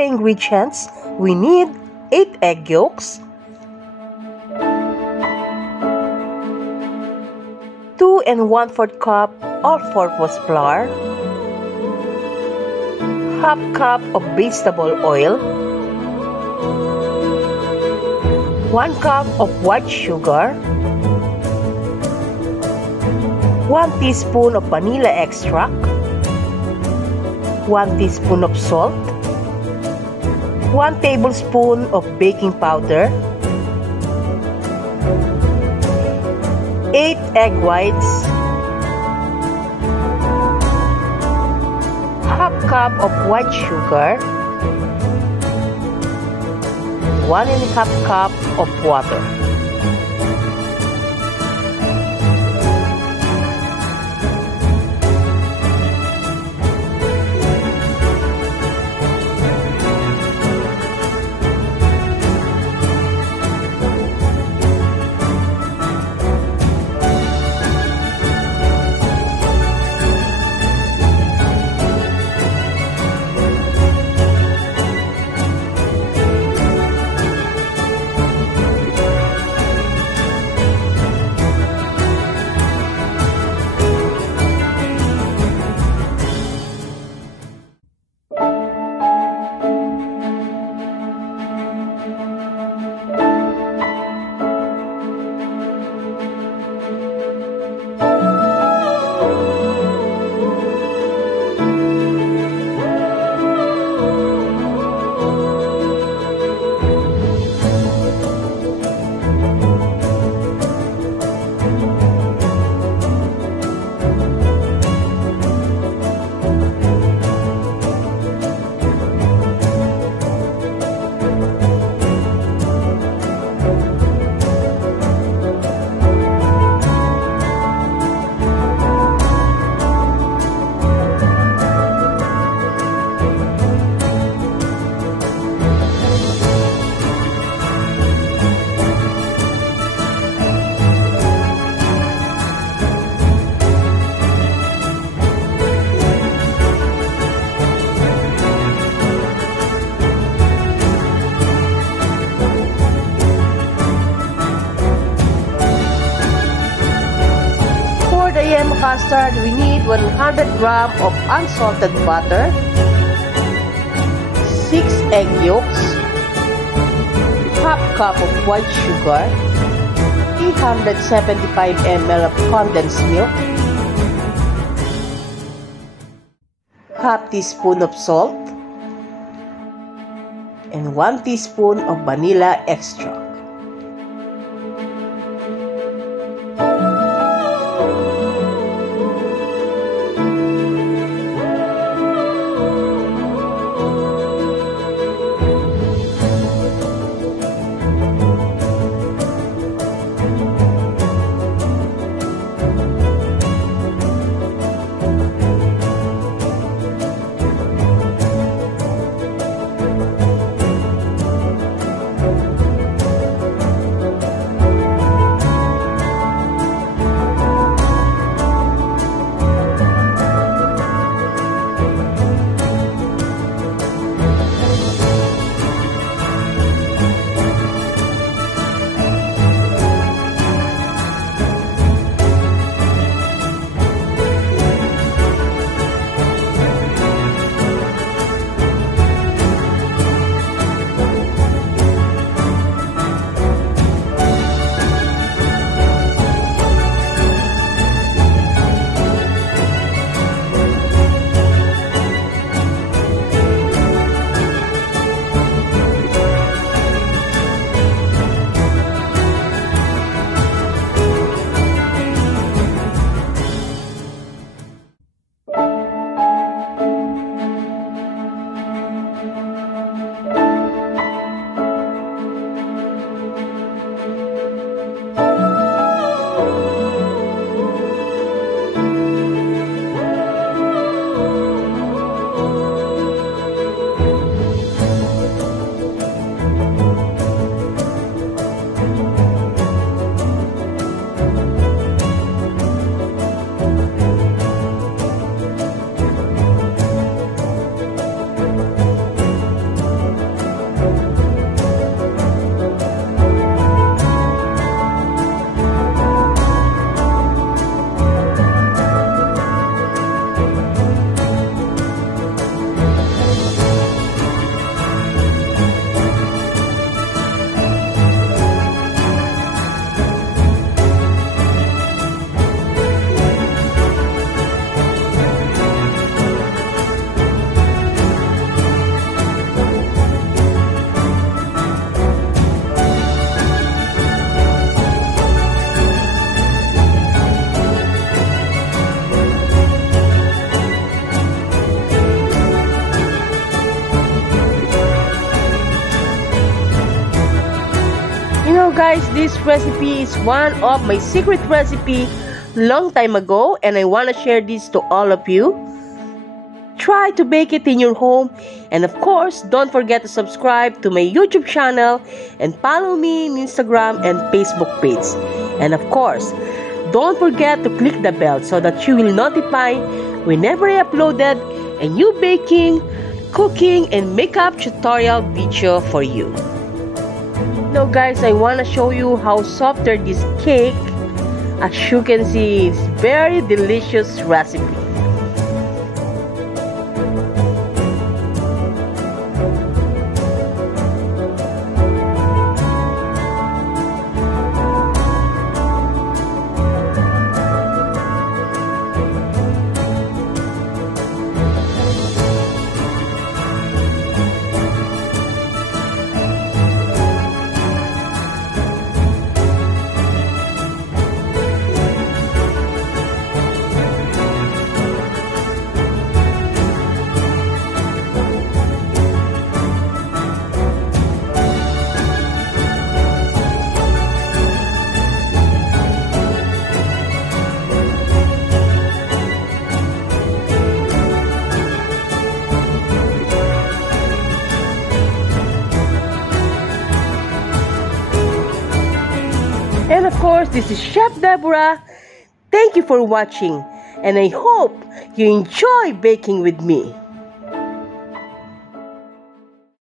the ingredients, we need 8 egg yolks, 2 1/4 cup all-purpose flour, half cup of vegetable oil, 1 cup of white sugar, 1 teaspoon of vanilla extract, 1 teaspoon of salt, 1 tablespoon of baking powder, 8 egg whites, half cup of white sugar, 1 1/2 cup of water. Yema custard, we need 100 grams of unsalted butter, 6 egg yolks, half cup of white sugar, 375 ml of condensed milk, half teaspoon of salt, and 1 teaspoon of vanilla extract. guys, this recipe is one of my secret recipe long time ago, and I want to share this to all of you. Try to bake it in your home, and of course, don't forget to subscribe to my YouTube channel and follow me on Instagram and Facebook page. And of course, don't forget to click the bell so that you will notify whenever I uploaded a new baking, cooking, and makeup tutorial video for you. Now guys, I want to show you how softer this cake. As you can see, it's very delicious recipe. And of course, this is Chef Deborah. Thank you for watching, and I hope you enjoy baking with me.